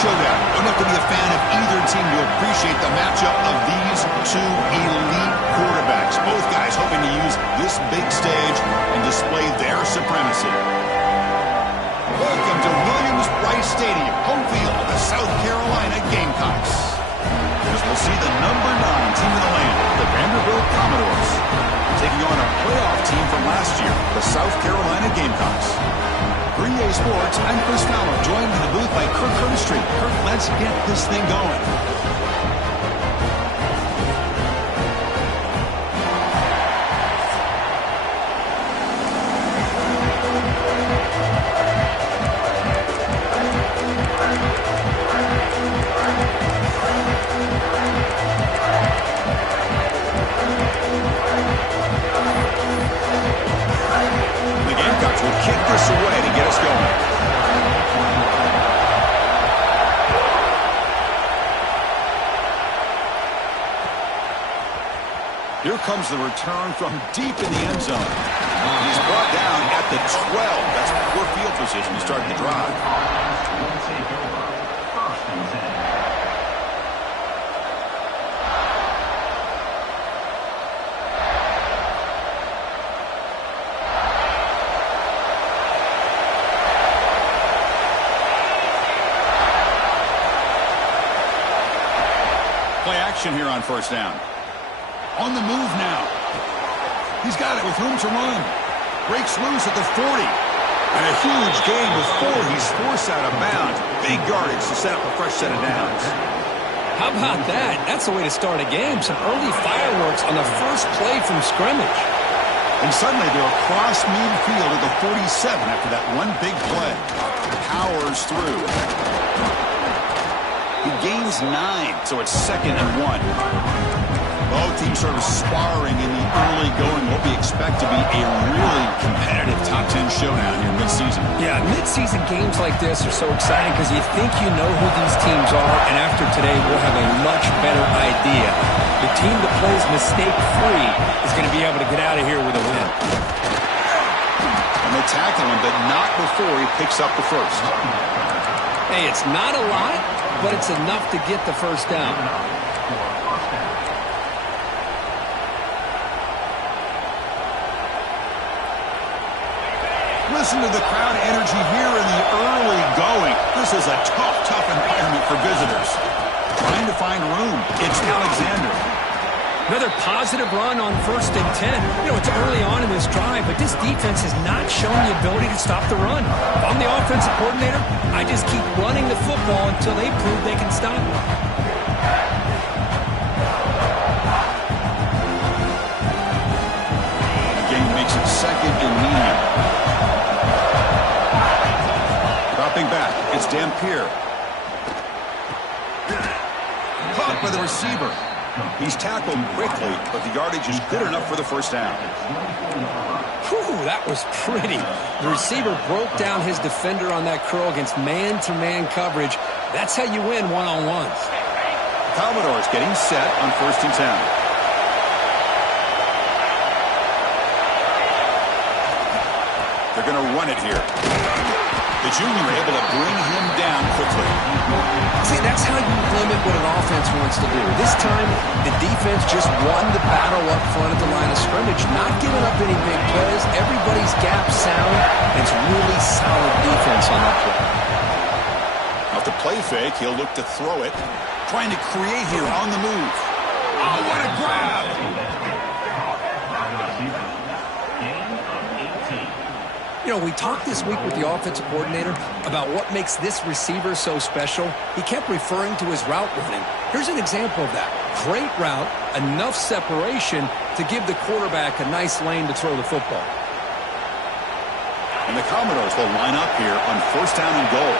showdown. Don't have to be a fan of either team to appreciate the matchup of these two elite quarterbacks. Both guys hoping to use this big stage and display their supremacy. Welcome to Williams-Brice Stadium, home field of the South Carolina Gamecocks. As we'll see the number 9 team in the land, the Vanderbilt Commodores, taking on a playoff team from last year, the South Carolina Gamecocks. 3A Sports, I'm Chris Fowler, joined in the booth by Kirk Herbstreit. Kirk, let's get this thing going. Here comes the return from deep in the end zone. He's brought down at the 12. That's poor field position to start the drive. Play action here on first down. On the move now. He's got it with room to run. Breaks loose at the 40. And a huge gain before he's forced out of bounds. Big yardage to set up a fresh set of downs. How about that? That's the way to start a game. Some early fireworks on the first play from scrimmage. And suddenly they're across midfield at the 47 after that one big play. Powers through. He gains 9, so it's 2nd and 1. Both teams sort of sparring in the early going. What we expect to be a really competitive top 10 showdown here mid-season. Yeah, mid-season games like this are so exciting because you think you know who these teams are, and after today we'll have a much better idea. The team that plays mistake-free is going to be able to get out of here with a win. And they tackle him, but not before he picks up the first. Hey, it's not a lot, but it's enough to get the first down. Listen to the crowd energy here in the early going. This is a tough environment for visitors. Trying to find room. It's Alexander. Another positive run on 1st and 10. You know, it's early on in this drive, but this defense has not shown the ability to stop the run. If I'm the offensive coordinator, I just keep running the football until they prove they can stop it. Game makes it 2nd and medium. Dropping back, it's Dampier. Caught by the receiver. He's tackled quickly, but the yardage is good enough for the first down. Whew, that was pretty. The receiver broke down his defender on that curl against man-to-man coverage. That's how you win one-on-ones. Commodores getting set on 1st and 10. They're going to run it here. The junior able to bring him down quickly. See, that's how you limit what an offense wants to do. This time, the defense just won the battle up front at the line of scrimmage, not giving up any big plays. Everybody's gap sound. It's really solid defense on that play. Off the play fake, he'll look to throw it. Trying to create here on the move. Oh, what a grab! You know, we talked this week with the offensive coordinator about what makes this receiver so special. He kept referring to his route running. Here's an example of that. Great route, enough separation to give the quarterback a nice lane to throw the football. And the Commodores will line up here on 1st down and goal.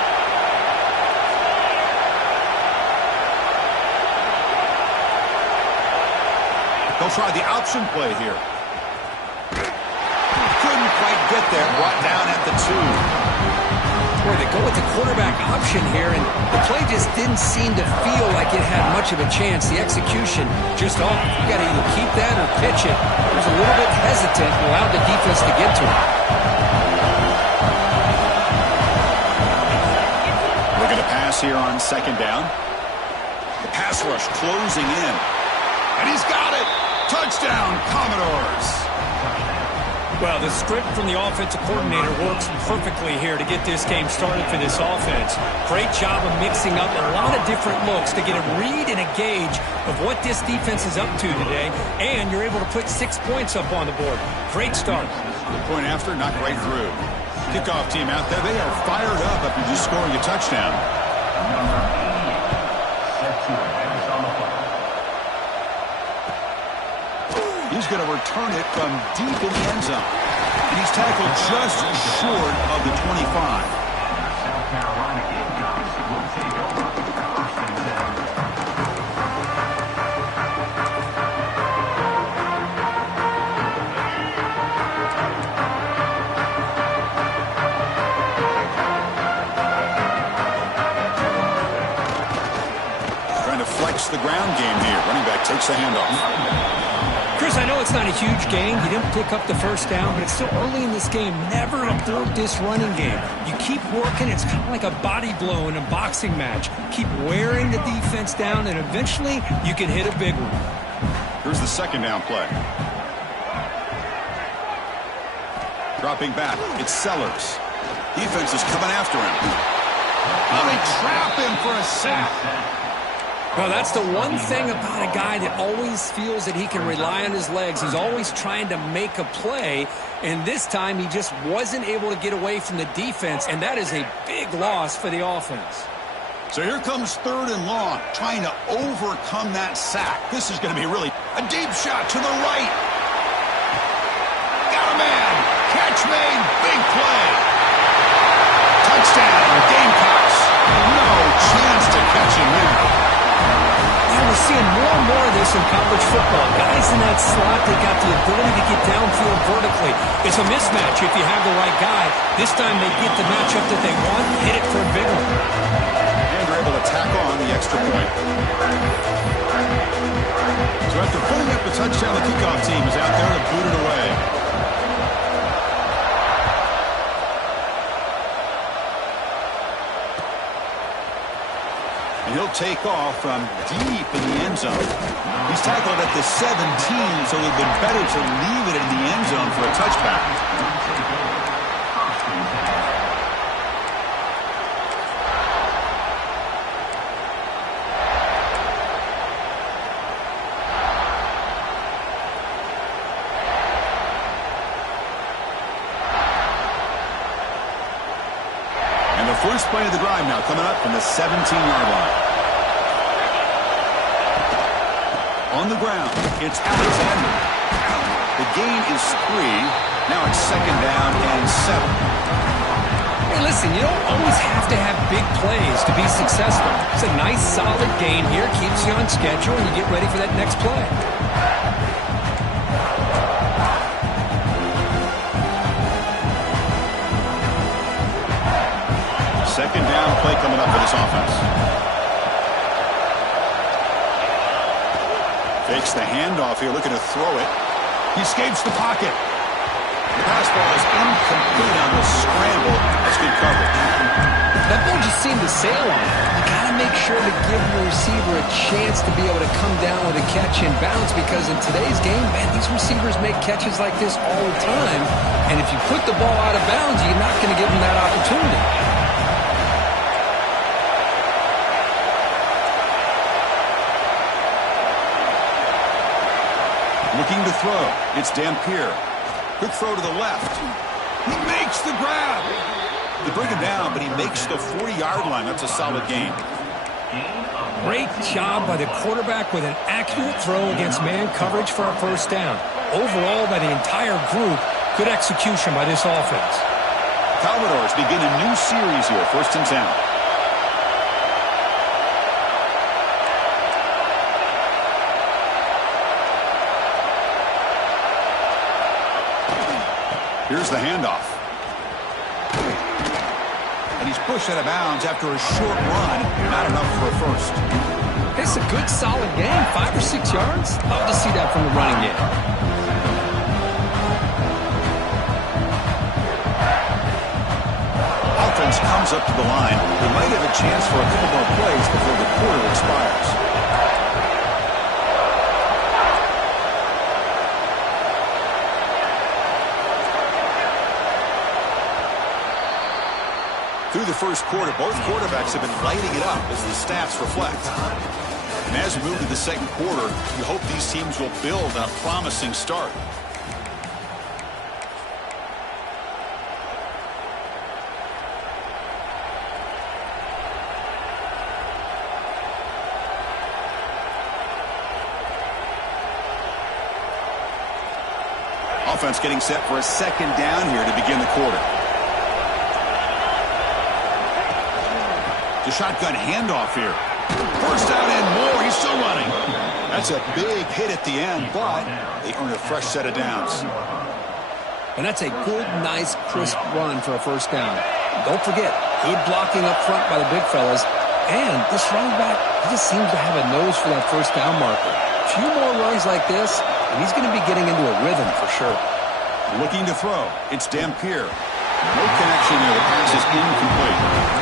They'll try the option play here. Couldn't quite get there. Brought down at the 2. Boy, they go with the quarterback option here, and the play just didn't seem to feel like it had much of a chance. The execution just off. You got to either keep that or pitch it. He was a little bit hesitant and allowed the defense to get to him. Look at the pass pass here on second down. The pass rush closing in. And he's got it. Touchdown, Commodores. Well, the script from the offensive coordinator works perfectly here to get this game started for this offense. Great job of mixing up a lot of different looks to get a read and a gauge of what this defense is up to today, and you're able to put 6 points up on the board. Great start. The point after, knocked right through. Kickoff team out there, they are fired up after just scoring a touchdown. He's going to return it from deep in the end zone. And he's tackled just short of the 25. South Carolina Gamecocks will take over first and 10. Trying to flex the ground game here. Running back takes the handoff. Chris, I know it's not a huge gain. You didn't pick up the first down, but it's still early in this game. Never abort this running game. You keep working. It's kind of like a body blow in a boxing match. Keep wearing the defense down, and eventually you can hit a big one. Here's the second down play. Dropping back. It's Sellers. Defense is coming after him. Oh, they trap him for a sack. Well, that's the one thing about a guy that always feels that he can rely on his legs. He's always trying to make a play, and this time he just wasn't able to get away from the defense, and that is a big loss for the offense. So here comes third and long, trying to overcome that sack. This is going to be really a deep shot to the right. Got a man. Catch made. Big play. Touchdown, Gamecocks. No chance to catch him there. We're seeing more and more of this in college football. Guys in that slot, they got the ability to get downfield vertically. It's a mismatch if you have the right guy. This time they get the matchup that they want, hit it for a big one. And they're able to tack on the extra point. So after putting up the touchdown, the kickoff team is out there to boot it away. And he'll take off from deep in the end zone. He's tackled at the 17, so it would have been better to leave it in the end zone for a touchback. And the first play of the drive now coming up from the 17-yard line. On the ground, it's Alexander. The gain is 3. Now it's second down and 7. Hey, listen, you don't always have to have big plays to be successful. It's a nice, solid gain here. Keeps you on schedule, and you get ready for that next play. Second down play coming up for this offense. Fakes the handoff here, looking to throw it. He escapes the pocket. The pass ball is incomplete on the scramble. That's good coverage. That ball just seemed to sail on it. You got to make sure to give your receiver a chance to be able to come down with a catch and bounce, because in today's game, man, these receivers make catches like this all the time. And if you put the ball out of bounds, you're not going to give them that opportunity. Looking to throw. It's Dampier. Quick throw to the left. He makes the grab. They bring him down, but he makes the 40-yard line. That's a solid gain. Great job by the quarterback with an accurate throw against man coverage for a first down. Overall, by the entire group, good execution by this offense. Commodores begin a new series here, 1st and 10. Here's the handoff. And he's pushed out of bounds after a short run. Not enough for a first. It's a good, solid game. 5 or 6 yards. Love to see that from the running game. Out to offense comes up to the line, they might have a chance for a couple more plays before the quarter expires. Through the first quarter, both quarterbacks have been lighting it up as the stats reflect. And as we move to the second quarter, you hope these teams will build on a promising start. Offense getting set for a second down here to begin the quarter. The shotgun handoff here. First down and more. He's still running. That's a big hit at the end, but they earn a fresh set of downs. And that's a good, nice, crisp run for a first down. Don't forget, good blocking up front by the big fellas. And this running back, he just seems to have a nose for that first down marker. A few more runs like this, and he's going to be getting into a rhythm for sure. Looking to throw. It's Dampier. No connection there. The pass is incomplete.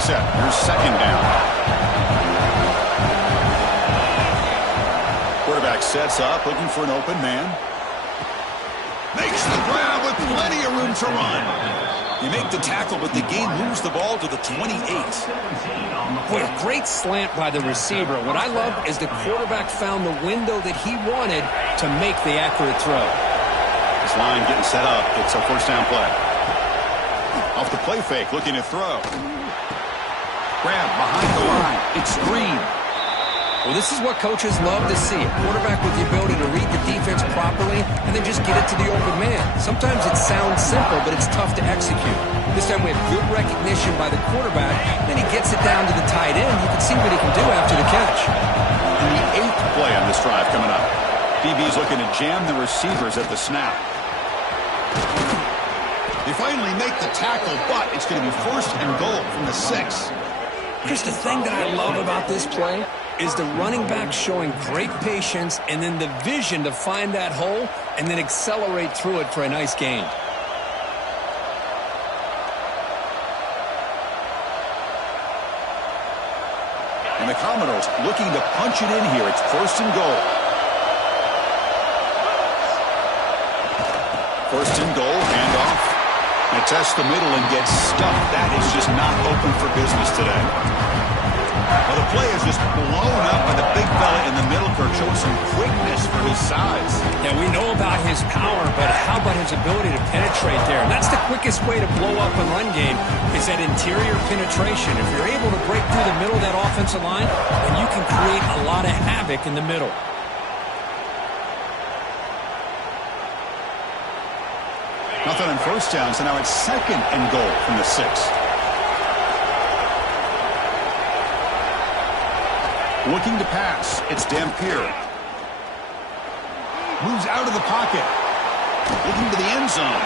Set. Here's second down. Quarterback sets up, looking for an open man. Makes the grab with plenty of room to run. You make the tackle, but the game moves the ball to the 28. Boy, a great slant by the receiver. What I love is the quarterback found the window that he wanted to make the accurate throw. This line getting set up. It's a first down play. Off the play fake, looking to throw. Grab behind the line. It's Green. Well, this is what coaches love to see. A quarterback with the ability to read the defense properly and then just get it to the open man. Sometimes it sounds simple, but it's tough to execute. This time we have good recognition by the quarterback. Then he gets it down to the tight end. You can see what he can do after the catch. And the 8th play on this drive coming up. DB's looking to jam the receivers at the snap. They finally make the tackle, but it's going to be first and goal from the 6. Chris, the thing that I love about this play is the running back showing great patience and then the vision to find that hole and then accelerate through it for a nice gain. And the Commodores looking to punch it in here. It's first and goal. First and goal, handoff. They test the middle and get stuffed. That is just not open for business today. Well, the play is just blown up by the big fella in the middle, Kirk, showing some quickness for his size. Yeah, we know about his power, but how about his ability to penetrate there? And that's the quickest way to blow up a run game is that interior penetration. If you're able to break through the middle of that offensive line, then you can create a lot of havoc in the middle. Nothing on first down, so now it's second and goal from the 6. Looking to pass. It's Dampier. Moves out of the pocket. Looking to the end zone.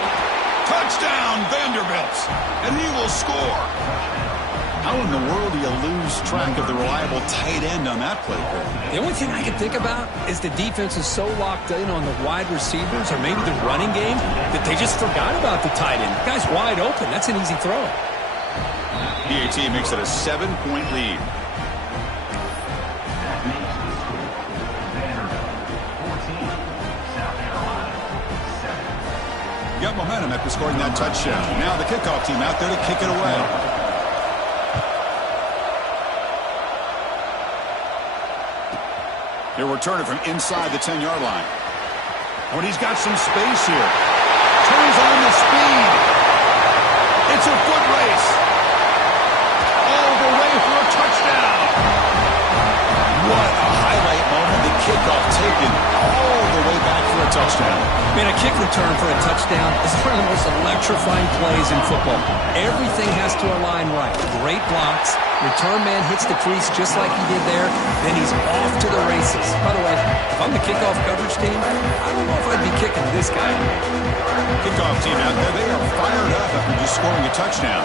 Touchdown, Vanderbilt. And he will score. How in the world do you lose track of the reliable tight end on that play? The only thing I can think about is the defense is so locked in on the wide receivers or maybe the running game that they just forgot about the tight end. The guy's wide open. That's an easy throw. PAT makes it a 7-point lead. Got momentum after scoring that touchdown. Now the kickoff team out there to kick it away. He'll return it from inside the 10-yard line. When he's got some space here. Turns on the speed. It's a foot race. All the way for a touchdown. What a highlight moment. The kickoff taken all the way back for a touchdown. Man, a kick return for a touchdown is one of the most electrifying plays in football. Everything has to align right. Great blocks. Return man hits the crease just like he did there. Then he's off to the races. By the way, if I'm the kickoff coverage team, I don't know if I'd be kicking this guy. Kickoff team out there, they are fired up after just scoring a touchdown.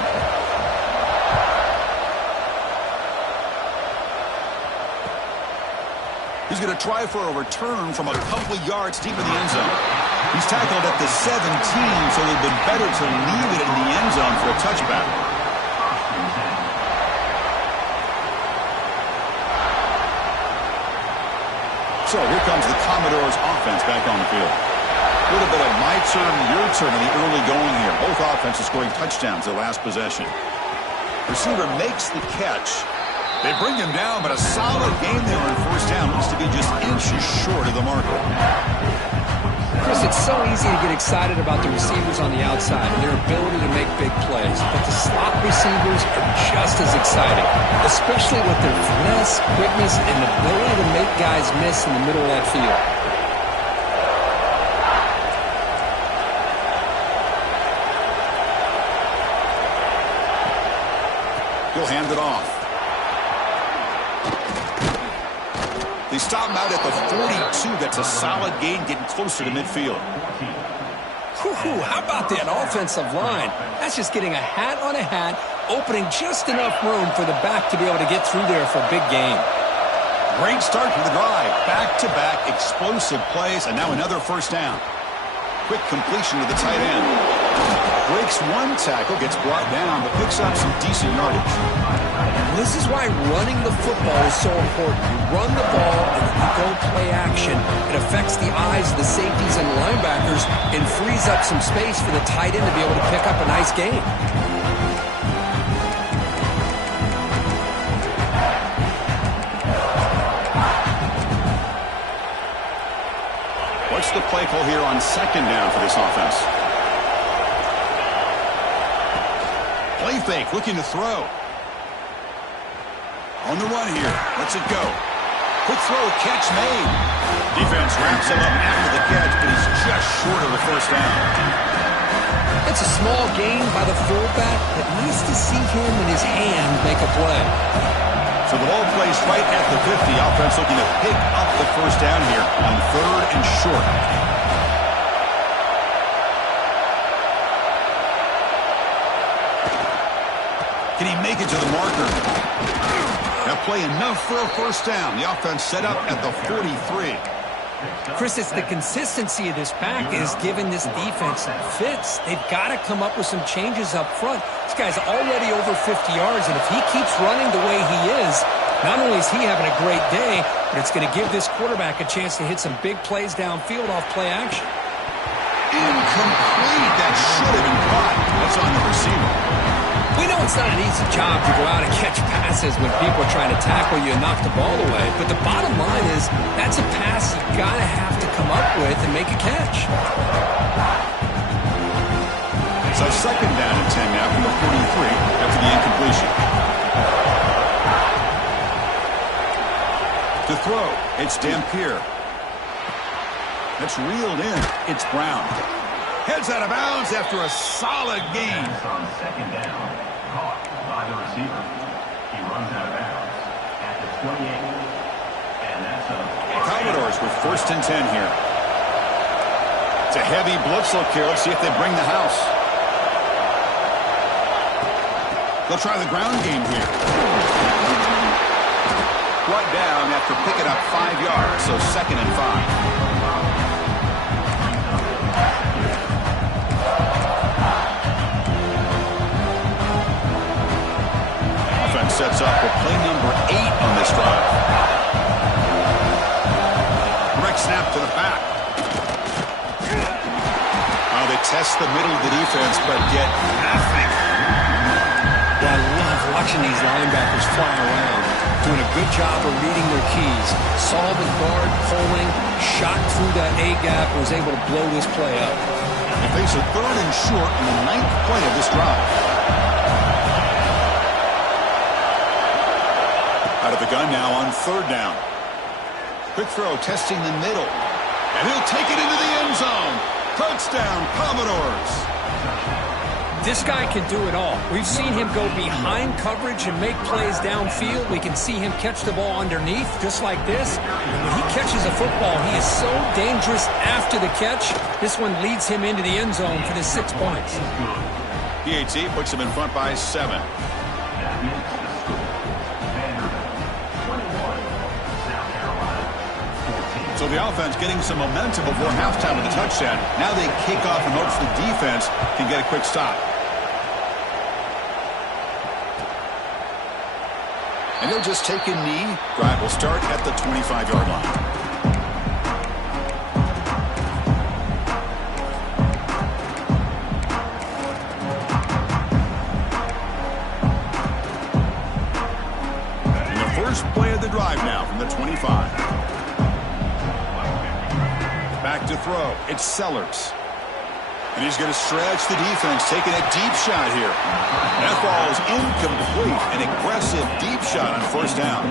He's going to try for a return from a couple of yards deep in the end zone. He's tackled at the 17, so it would have been better to leave it in the end zone for a touchback. So here comes the Commodores offense back on the field. A little bit of my turn, your turn in the early going here. Both offenses scoring touchdowns their last possession. Receiver makes the catch. They bring him down, but a solid game there on first down. Looks to be just inches short of the marker. Chris, it's so easy to get excited about the receivers on the outside and their ability to make big plays. But the slot receivers are just as exciting, especially with their finesse, quickness, and ability to make guys miss in the middle of that field. He'll hand it off. They stop him out at the 42. That's a solid gain, getting closer to midfield. How about that offensive line? That's just getting a hat on a hat, opening just enough room for the back to be able to get through there for a big gain. Great start for the drive. Back-to-back explosive plays, and now another first down. Quick completion to the tight end. Breaks one tackle, gets brought down, but picks up some decent yardage. This is why running the football is so important. You run the ball and then you go play action. It affects the eyes of the safeties and linebackers and frees up some space for the tight end to be able to pick up a nice gain. What's the play call here on second down for this offense? Play fake, looking to throw. On the run here. Lets it go. Quick throw, catch made. Defense wraps him up after the catch, but he's just short of the first down. It's a small gain by the fullback, but nice to see him and his hand make a play. So the ball plays right at the 50. Offense looking to pick up the first down here on third and short. Can he make it to the marker? That play enough for a first down. The offense set up at the 43. Chris, it's the consistency of this back is giving this defense fits. They've got to come up with some changes up front. This guy's already over 50 yards, and if he keeps running the way he is, not only is he having a great day, but it's going to give this quarterback a chance to hit some big plays downfield off play action. Incomplete. That should have been caught. That's on the receiver. We know it's not an easy job to go out and catch passes when people are trying to tackle you and knock the ball away, but the bottom line is that's a pass you gotta have to come up with and make a catch. So second down and 10 now from the 43 after the incompletion. To throw, it's Dampier. That's reeled in. It's Brown. Heads out of bounds after a solid gain. On second down, caught by the receiver. He runs out of bounds at the 28. And that's a... Commodores with first and 10 here. It's a heavy blitz look here. Let's see if they bring the house. They'll try the ground game here. Brought down after picking up 5 yards, so second and 5. Sets up with play number 8 on this drive. Direct snap to the back. Oh, they test the middle of the defense, but get nothing. Yeah, I love watching these linebackers fly around, doing a good job of reading their keys. Saw the guard pulling, shot through that A-gap, was able to blow this play up. They face a third and short in the 9th play of this drive. Out of the gun now on third down. Quick throw testing the middle. And he'll take it into the end zone. Touchdown, Commodores. This guy can do it all. We've seen him go behind coverage and make plays downfield. We can see him catch the ball underneath just like this. And when he catches a football, he is so dangerous after the catch. This one leads him into the end zone for the 6 points. PAT puts him in front by 7. So the offense getting some momentum before halftime with a touchdown. Now they kick off in hopes the defense can get a quick stop. And they'll just take a knee. Drive will start at the 25-yard line. First play of the drive now from the 25. Back to throw. It's Sellers. And he's going to stretch the defense, taking a deep shot here. That ball is incomplete. An aggressive deep shot on first down.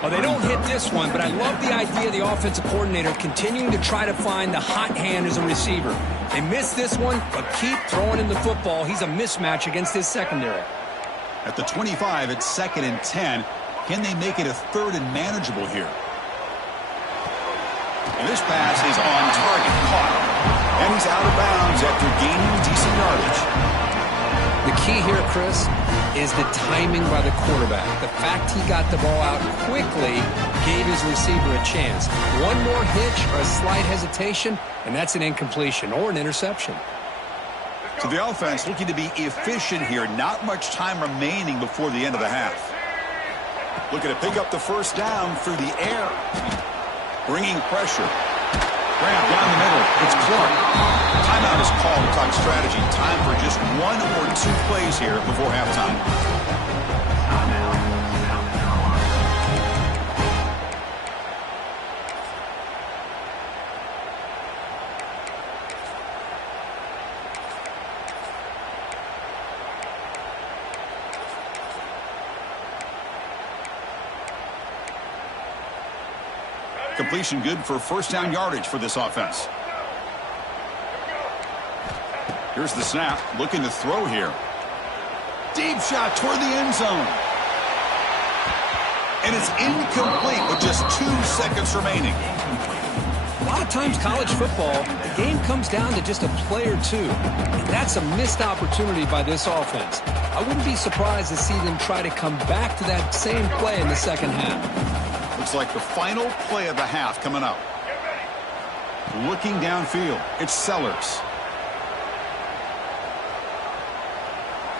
Well, they don't hit this one, but I love the idea of the offensive coordinator continuing to try to find the hot hand as a receiver. They missed this one, but keep throwing him the football. He's a mismatch against his secondary. At the 25, it's 2nd and 10. Can they make it a 3rd and manageable here? And this pass is on target, caught. And he's out of bounds after gaining decent yardage. The key here, Chris, is the timing by the quarterback. The fact he got the ball out quickly gave his receiver a chance. One more hitch or a slight hesitation, and that's an incompletion or an interception. So the offense looking to be efficient here. Not much time remaining before the end of the half. Looking to pick up the first down through the air. Bringing pressure. Grab down the middle. It's Clark. Timeout is called to talk strategy. Time for just 1 or 2 plays here before halftime. Completion good for first down yardage for this offense. Here's the snap. Looking to throw here. Deep shot toward the end zone. And it's incomplete with just 2 seconds remaining. A lot of times college football, the game comes down to just a play or two. And that's a missed opportunity by this offense. I wouldn't be surprised to see them try to come back to that same play in the second half. Looks like the final play of the half coming up. Looking downfield, it's Sellers.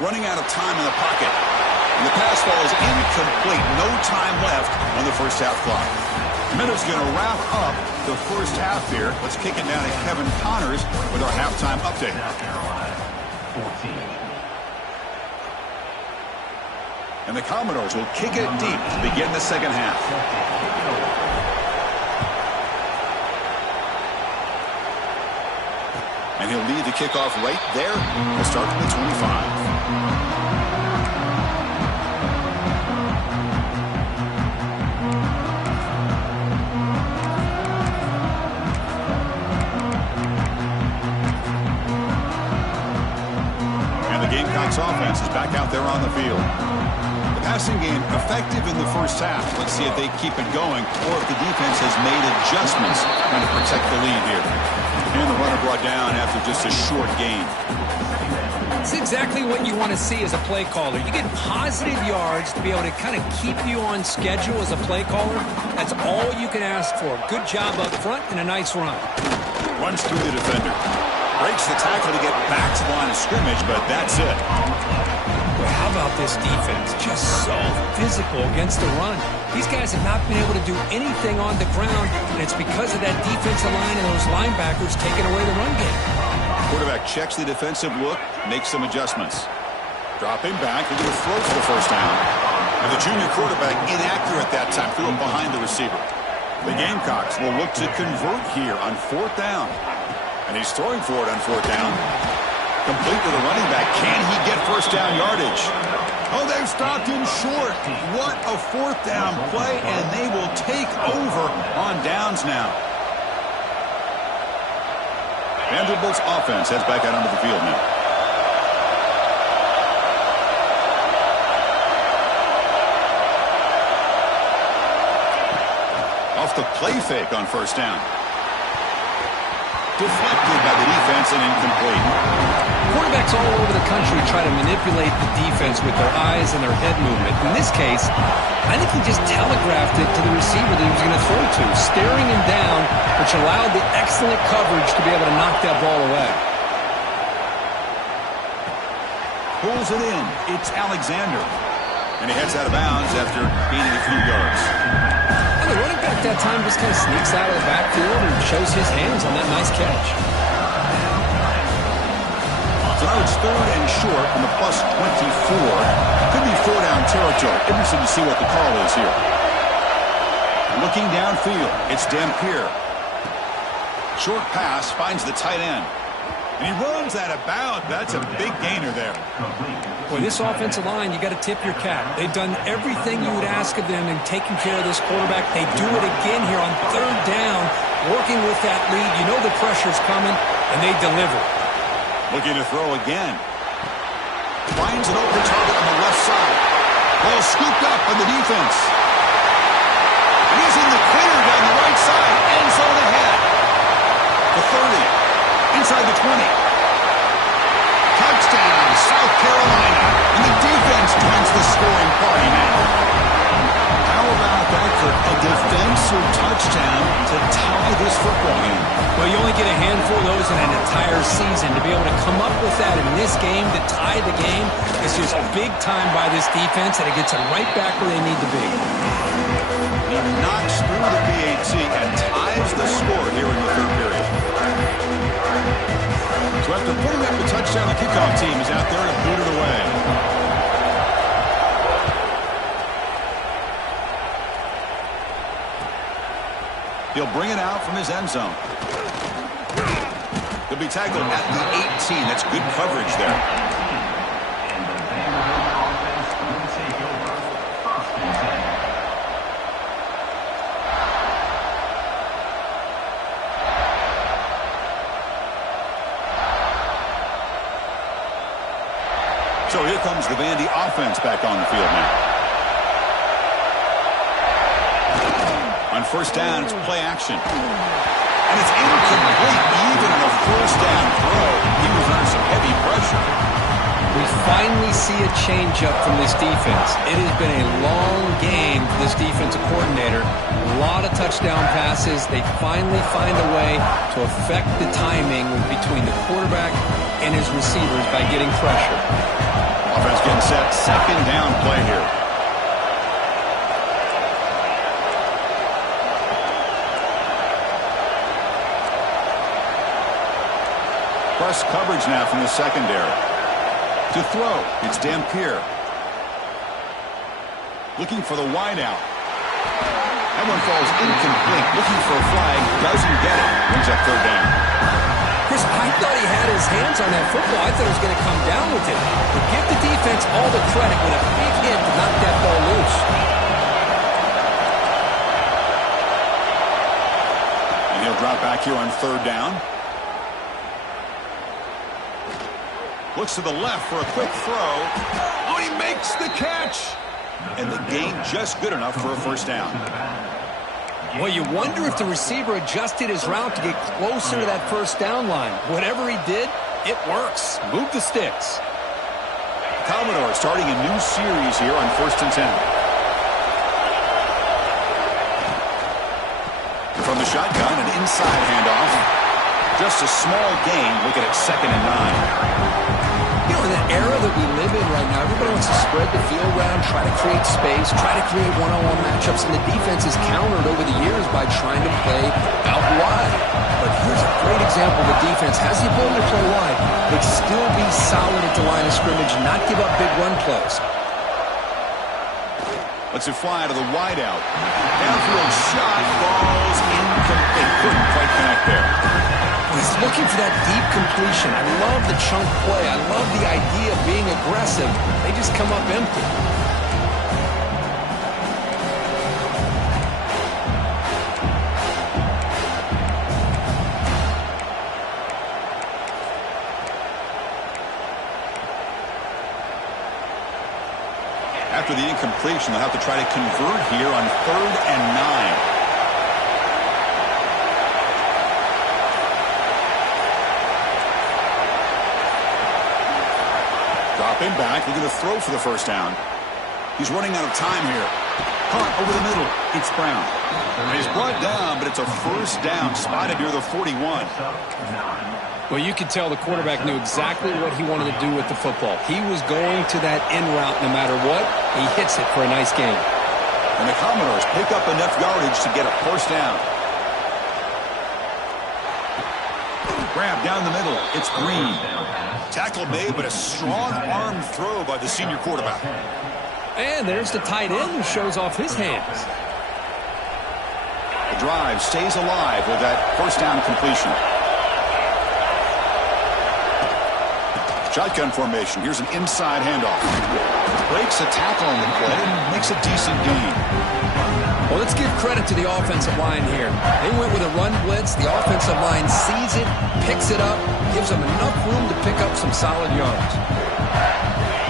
Running out of time in the pocket. And the pass ball is incomplete. No time left on the first half clock. Minutes going to wrap up the first half here. Let's kick it down to Kevin Connors with our halftime update. And the Commodores will kick it deep to begin the second half. And he'll lead the kickoff right there. We'll start from the 25. Gamecocks offense is back out there on the field. The passing game effective in the first half. Let's see if they keep it going or if the defense has made adjustments trying to protect the lead here. And the runner brought down after just a short gain. It's exactly what you want to see as a play caller. You get positive yards to be able to kind of keep you on schedule as a play caller. That's all you can ask for. Good job up front and a nice run. Runs through the defender. Breaks the tackle to get back to the line of scrimmage, but that's it. Well, how about this defense? Just so physical against the run. These guys have not been able to do anything on the ground, and it's because of that defensive line and those linebackers taking away the run game. Quarterback checks the defensive look, makes some adjustments. Dropping back, looking to throw for the first down. And the junior quarterback inaccurate that time, threw it behind the receiver. The Gamecocks will look to convert here on 4th down. And he's throwing for it on 4th down. Complete with a running back. Can he get first down yardage? Oh, they've stopped him short. What a 4th down play, and they will take over on downs now. Vanderbilt's offense heads back out onto the field now. Off the play fake on first down. Deflected by the defense and incomplete. Quarterbacks all over the country try to manipulate the defense with their eyes and their head movement. In this case, I think he just telegraphed it to the receiver that he was going to throw to, staring him down, which allowed the excellent coverage to be able to knock that ball away. Pulls it in. It's Alexander. And he heads out of bounds after gaining a few yards. And the running back that time just kind of sneaks out of the backfield and shows his hands on that nice catch. So now it's 3rd and short from the +24. Could be 4-down territory. Interesting to see what the call is here. Looking downfield, it's Dampier. Short pass finds the tight end. And he runs out of bounds. That's a big gainer there. Boy, this offensive line, you got to tip your cap. They've done everything you would ask of them in taking care of this quarterback. They do it again here on 3rd down, working with that lead. You know the pressure's coming, and they deliver. Looking to throw again. Finds an open target on the left side. Ball scooped up by the defense. And he's in the clear down the right side. End zone ahead. The 30. Inside the 20. Touchdown, South Carolina. And the defense joins the scoring party now. How about that for a defensive touchdown to tie this football game? Well, you only get a handful of those in an entire season. To be able to come up with that in this game to tie the game is just big time by this defense, and it gets them right back where they need to be. He knocks through the PAT and ties the score here in the 3rd period. So after putting up the touchdown, the kickoff team is out there to boot it away. He'll bring it out from his end zone. He'll be tackled at the 18. That's good coverage there. And the Vanderbilt offense will take over 1st and 10. So here comes the Vandy offense back on the field now. On 1st down, it's play action. And it's incomplete. Even on a 1st down throw, he was under some heavy pressure. We finally see a change-up from this defense. It has been a long game for this defensive coordinator. A lot of touchdown passes. They finally find a way to affect the timing between the quarterback and his receivers by getting pressure. Offense getting set. 2nd down play here. Press coverage now from the secondary. To throw, it's Dampier. Looking for the wideout. That one falls incomplete. Looking for a flag. Doesn't get it. Brings up 3rd down. Chris, I thought he had his hands on that football. I thought he was going to come down with it. But give the defense all the credit with a big hit to knock that ball loose. And he'll drop back here on 3rd down. Looks to the left for a quick throw. Oh, he makes the catch. And the gain just good enough for a 1st down. Well, you wonder if the receiver adjusted his route to get closer to that 1st down line. Whatever he did, it works. Move the sticks. Commodore starting a new series here on 1st and 10. From the shotgun, an inside handoff. Just a small gain. Looking at 2nd and 9. You know, in the era that we live in right now, everybody wants to spread the field around, try to create space, try to create one-on-one matchups, and the defense is countered over the years by trying to play out wide. But here's a great example. The defense has the ability to play wide, but still be solid at the line of scrimmage, not give up big run plays. Lets it fly to the wideout. Downfield shot falls incomplete. Couldn't quite connect there. He's looking for that deep completion. I love the chunk play. I love the idea of being aggressive. They just come up empty. After the incompletion, they'll have to try to convert here on 3rd and 9. Dropping back, looking to throw for the first down. He's running out of time here. Caught over the middle. It's Brown. And he's brought down, but it's a first down spotted near the 41. Well, you could tell the quarterback knew exactly what he wanted to do with the football. He was going to that end route no matter what. He hits it for a nice gain. And the Commodores pick up enough yardage to get a first down. Grab down the middle. It's Green. Tackle made, but a strong arm throw by the senior quarterback. And there's the tight end who shows off his hands. The drive stays alive with that first down completion. Shotgun formation. Here's an inside handoff. Breaks a tackle on the play and makes a decent gain. Well, let's give credit to the offensive line here. They went with a run blitz. The offensive line sees it, picks it up, gives them enough room to pick up some solid yards.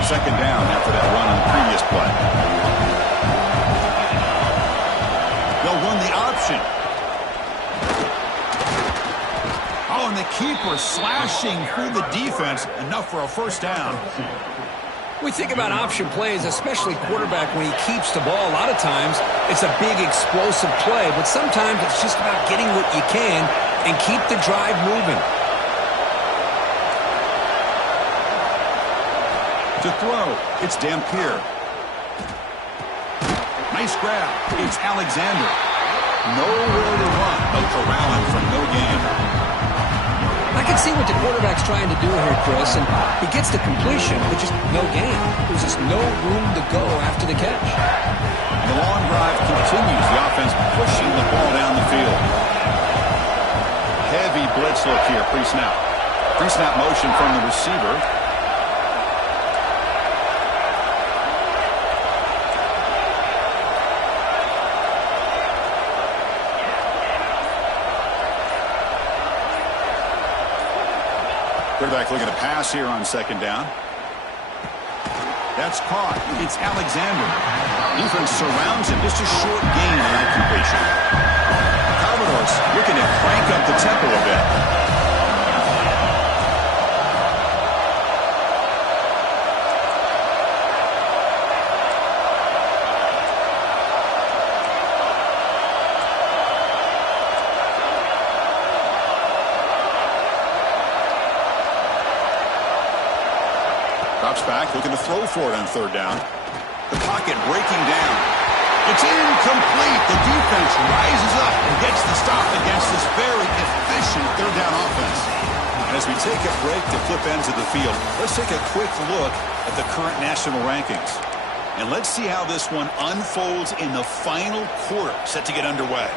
Second down after that run on the previous play. They'll run the option. Oh, and the keeper slashing through the defense. Enough for a first down. We think about option plays, especially quarterback when he keeps the ball. A lot of times, it's a big explosive play, but sometimes it's just about getting what you can and keep the drive moving. To throw, it's Dampier. Nice grab. It's Alexander. Nowhere to run, but corralling for no gain. I can see what the quarterback's trying to do here, Chris, and he gets the completion, but just no gain. There's just no room to go after the catch. The long drive continues. The offense pushing the ball down the field. Heavy blitz look here, pre-snap. Pre-snap motion from the receiver. Quarterback looking to pass here on second down. That's caught. It's Alexander. Defense surrounds him. Just a short gain on that completion. Commodores looking to crank up the tempo a bit. Drops back, looking to throw for it on third down. The pocket breaking down. It's incomplete. The defense rises up and gets the stop against this very efficient third down offense. And as we take a break to flip ends of the field, let's take a quick look at the current national rankings. And let's see how this one unfolds in the final quarter, set to get underway.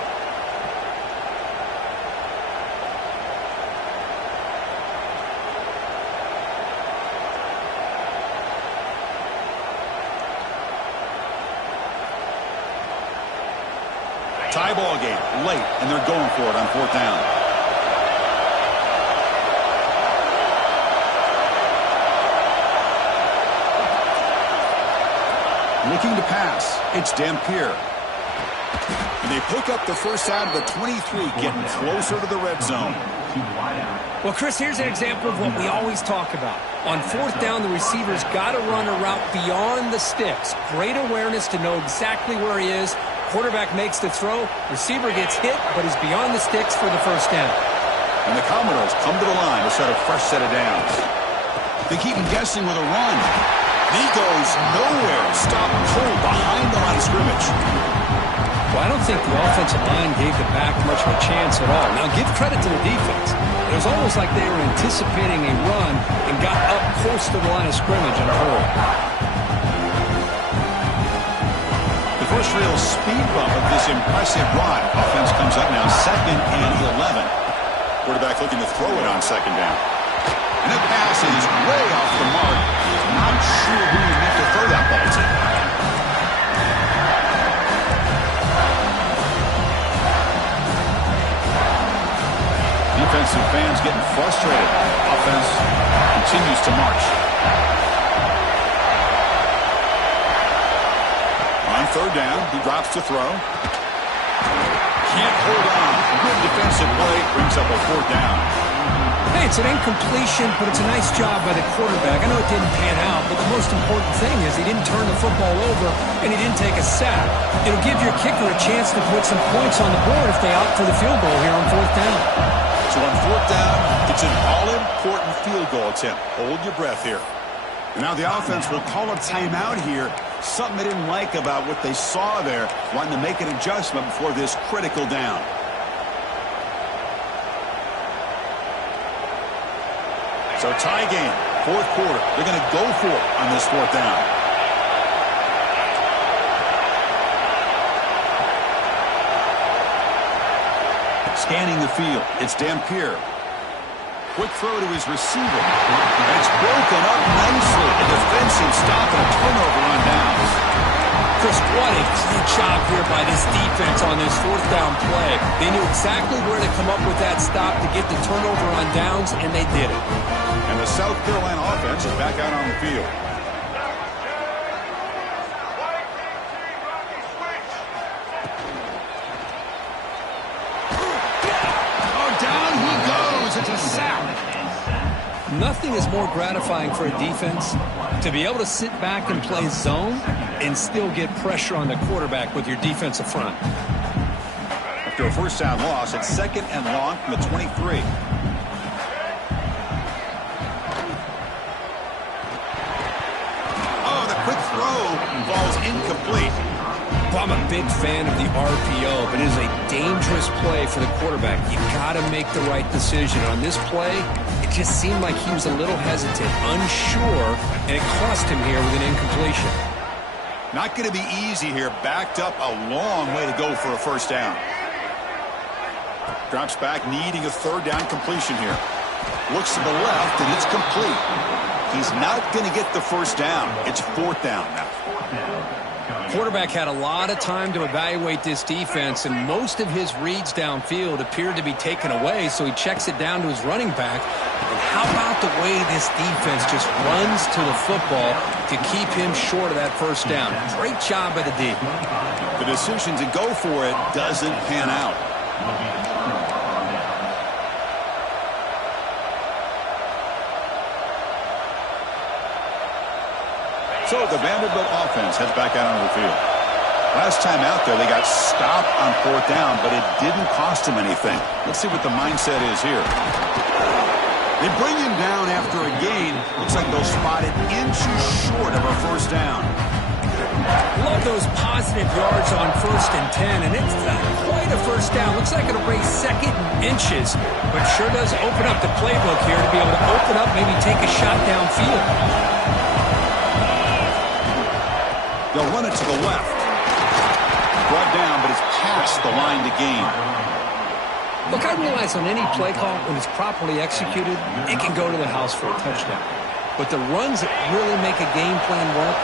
Tie ball game late, and they're going for it on fourth down. Looking to pass. It's Dampier. And they pick up the first out of the 23, getting closer to the red zone. Well, Chris, here's an example of what we always talk about. On fourth down, the receiver's got to run a route beyond the sticks. Great awareness to know exactly where he is. Quarterback makes the throw. Receiver gets hit, but is beyond the sticks for the first down. And the Commodores come to the line to set a fresh set of downs. They keep him guessing with a run. He goes nowhere. Stopped cold behind the line of scrimmage. Well, I don't think the offensive line gave the back much of a chance at all. Now, give credit to the defense. It was almost like they were anticipating a run and got up close to the line of scrimmage in a hurry. The first real speed bump of this impressive drive. Offense comes up now 2nd and 11. Quarterback looking to throw it on second down. And that pass is way off the mark. Not sure who he meant to throw that ball to. Defensive fans getting frustrated. Offense continues to march. On third down, he drops to throw. Can't hold on. Good defensive play brings up a fourth down. Hey, it's an incompletion, but it's a nice job by the quarterback. I know it didn't pan out, but the most important thing is he didn't turn the football over and he didn't take a sack. It'll give your kicker a chance to put some points on the board if they opt for the field goal here on 4th down. So on 4th down, it's an all-important field goal attempt. Hold your breath here. And now the offense will call a timeout here. Something they didn't like about what they saw there, wanting to make an adjustment before this critical down. So tie game, 4th quarter. They're going to go for it on this 4th down. Scanning the field, it's Dampier. Quick throw to his receiver. And it's broken up nicely. The defensive stop and a turnover on downs. Chris, what a good job here by this defense on this 4th down play. They knew exactly where to come up with that stop to get the turnover on downs, and they did it. And the South Carolina offense is back out on the field. Oh, down he goes. It's a sack. Nothing is more gratifying for a defense to be able to sit back and play zone and still get pressure on the quarterback with your defensive front. After a 1st down loss, it's 2nd and long from the 23. Oh, the quick throw falls incomplete. Well, I'm a big fan of the RPO, but it is a dangerous play for the quarterback. You got to make the right decision. On this play, it just seemed like he was a little hesitant, unsure, and it cost him here with an incompletion. Not going to be easy here. Backed up a long way to go for a 1st down. Drops back, needing a 3rd down completion here. Looks to the left, and it's complete. He's not going to get the 1st down. It's 4th down now. Quarterback had a lot of time to evaluate this defense, and most of his reads downfield appeared to be taken away, so he checks it down to his running back. And how about the way this defense just runs to the football to keep him short of that 1st down? Great job by the D. The decision to go for it doesn't pan out. So the Vanderbilt offense heads back out onto the field. Last time out there, they got stopped on 4th down, but it didn't cost them anything. Let's see what the mindset is here. They bring him down after a gain. Looks like they'll spot it inches short of a 1st down. Love those positive yards on 1st and 10, and it's not quite a 1st down. Looks like it'll bring 2nd and inches, but sure does open up the playbook here to be able to open up, maybe take a shot downfield. They'll run it to the left. Brought down, but it's past the line to gain. Look, I realize on any play call, when it's properly executed, it can go to the house for a touchdown. But the runs that really make a game plan work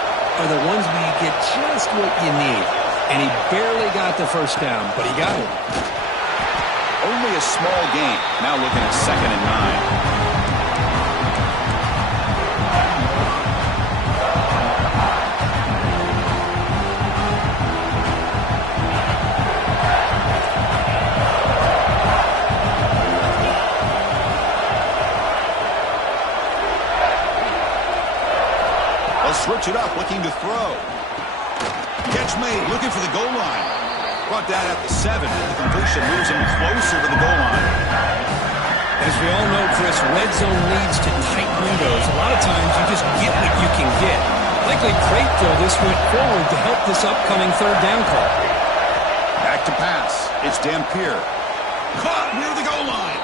are the ones where you get just what you need. And he barely got the 1st down, but he got it. Only a small gain. Now looking at 2nd and 9. Switch it up, looking to throw. Catch made, looking for the goal line. Brought down at the 7. The completion moves him closer to the goal line. As we all know, Chris, red zone leads to tight windows. A lot of times you just get what you can get. Likely Creighton, this went forward to help this upcoming 3rd down call. Back to pass. It's Dampier. Caught near the goal line.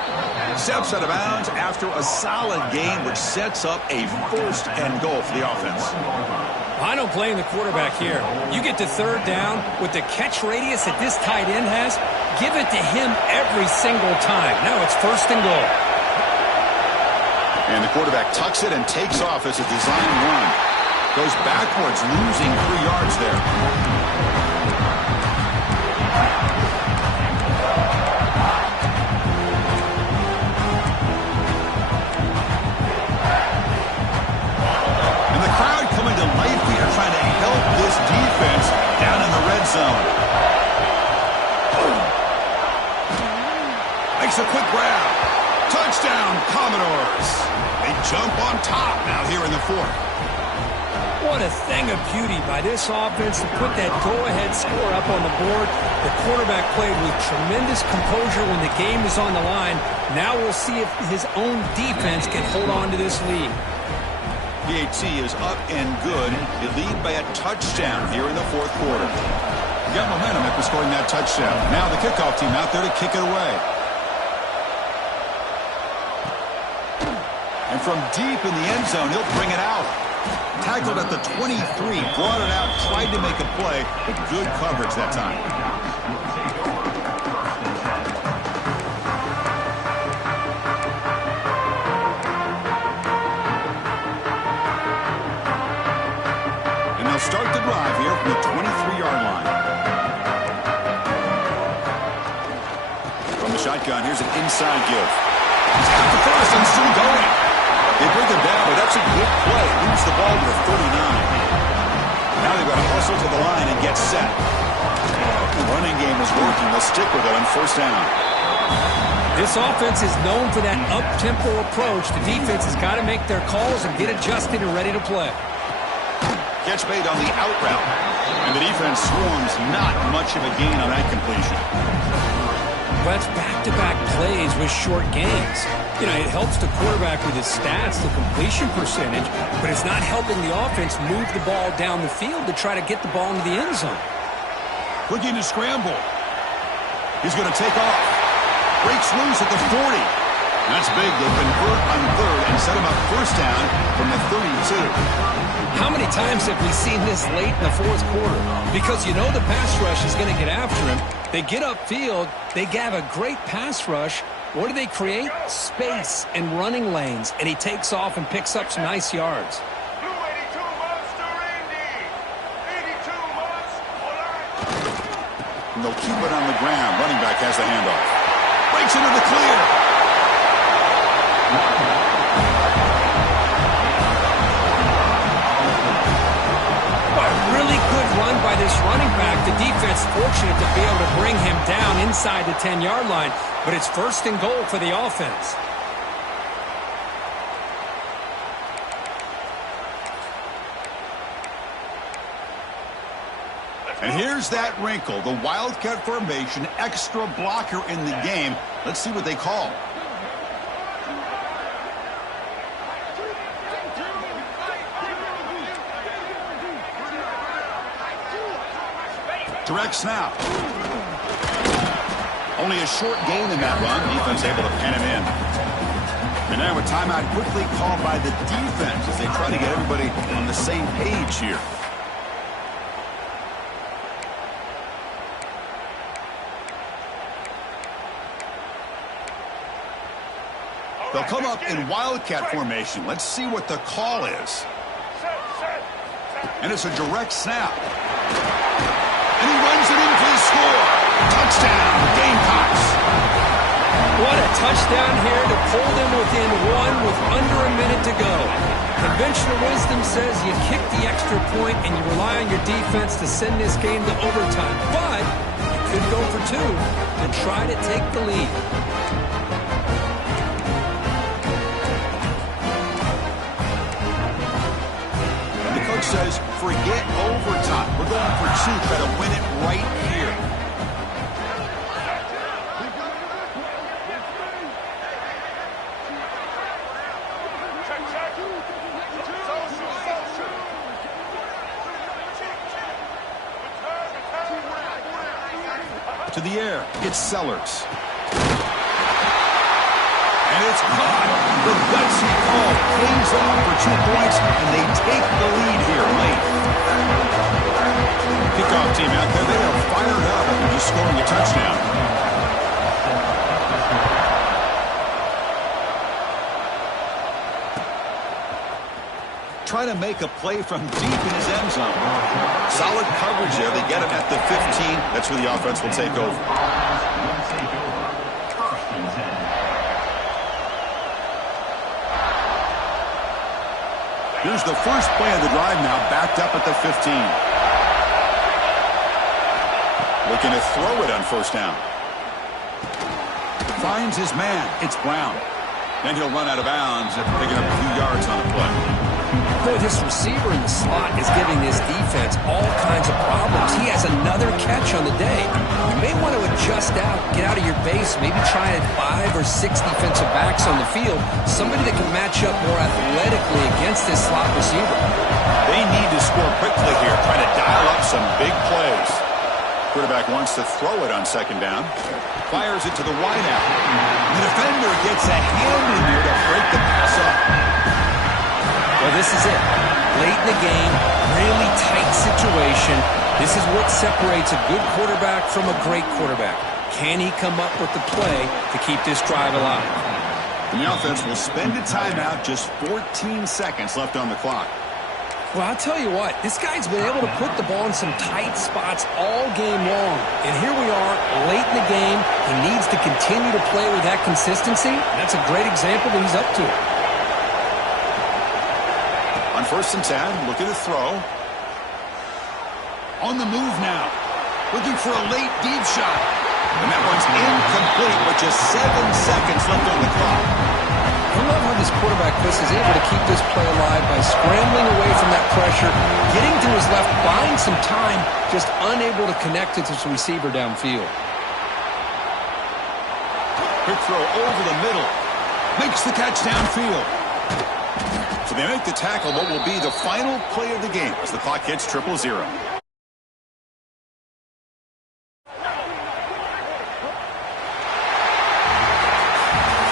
Steps out of bounds after a solid game, which sets up a 1st and goal for the offense. I don't blame the quarterback here. You get to 3rd down with the catch radius that this tight end has, give it to him every single time. Now it's 1st and goal. And the quarterback tucks it and takes off as a design run. Goes backwards, losing 3 yards there. Makes a quick grab. Touchdown, Commodores. They jump on top now here in the fourth. What a thing of beauty by this offense to put that go-ahead score up on the board. The quarterback played with tremendous composure when the game was on the line. Now we'll see if his own defense can hold on to this lead. PAT is up and good. They lead by a touchdown here in the fourth quarter. You got momentum after scoring that touchdown. Now the kickoff team out there to kick it away. And from deep in the end zone, he'll bring it out. Tackled at the 23, brought it out, tried to make a play, but good coverage that time. And they'll start the drive here from the 23-yard line. From the shotgun, here's an inside give. He's got the first and still going. They bring him down, but that's a good play. Moves the ball to the 39. Now they've got to hustle to the line and get set. The running game is working. They'll stick with it on first down. This offense is known for that up-tempo approach. The defense has got to make their calls and get adjusted and ready to play. Catch made on the out route. And the defense swarms not much of a gain on that completion. Well, that's back-to-back plays with short gains. You know, it helps the quarterback with his stats, the completion percentage, but it's not helping the offense move the ball down the field to try to get the ball into the end zone. Looking to scramble. He's going to take off. Breaks loose at the 40. That's big. They'll convert on third and set him up first down from the 32. How many times have we seen this late in the fourth quarter? Because you know the pass rush is going to get after him. They get upfield. They have a great pass rush. What do they create? Space and running lanes. And he takes off and picks up some nice yards. And they'll keep it on the ground. Running back has the handoff. Breaks into the clear. Really good run by this running back. The defense fortunate to be able to bring him down inside the 10-yard line, but it's first and goal for the offense. And here's that wrinkle, the Wildcat formation, extra blocker in the game. Let's see what they call. Direct snap. Only a short gain in that run. Defense able to pen him in. And now a timeout quickly called by the defense as they try to get everybody on the same page here. They'll come up in Wildcat formation. Let's see what the call is. And it's a direct snap. And he runs it in for the score. Touchdown, Gamecocks. What a touchdown here to pull them within one with under a minute to go. Conventional wisdom says you kick the extra point and you rely on your defense to send this game to overtime. But you could go for two to try to take the lead. Says, forget overtime. We're going for two. Try to win it right here. To the air. It's Sellers. And it's caught. The gutsy call pays off for 2 points, and they take the lead here late. Kickoff team out there, they are fired up after just scoring a touchdown. Trying to make a play from deep in his end zone. Solid coverage there. They get him at the 15. That's where the offense will take over. Here's the first play of the drive now, backed up at the 15. Looking to throw it on first down. Finds his man. It's Brown. And he'll run out of bounds after picking up a few yards on the play. Boy, this receiver in the slot is giving this defense all kinds of problems. He has another catch on the day. You may want to adjust out, get out of your base, maybe try at 5 or 6 defensive backs on the field, somebody that can match up more athletically against this slot receiver. They need to score quickly here, trying to dial up some big plays. Quarterback wants to throw it on second down. Fires it to the wideout. The defender gets a hand in there to break the pass up. Well, this is it. Late in the game, really tight situation. This is what separates a good quarterback from a great quarterback. Can he come up with the play to keep this drive alive? And the offense will spend a timeout, just 14 seconds left on the clock. Well, I'll tell you what, this guy's been able to put the ball in some tight spots all game long. And here we are, late in the game. He needs to continue to play with that consistency. That's a great example that he's up to it. On 1st and 10, looking to throw. On the move now. Looking for a late deep shot. And that one's incomplete with just 7 seconds left on the clock. I love how this quarterback, Chris, is able to keep this play alive by scrambling away from that pressure, getting to his left, buying some time, just unable to connect with his receiver downfield. Quick throw over the middle. Makes the catch downfield. So they make the tackle, what will be the final play of the game as the clock hits 0-0.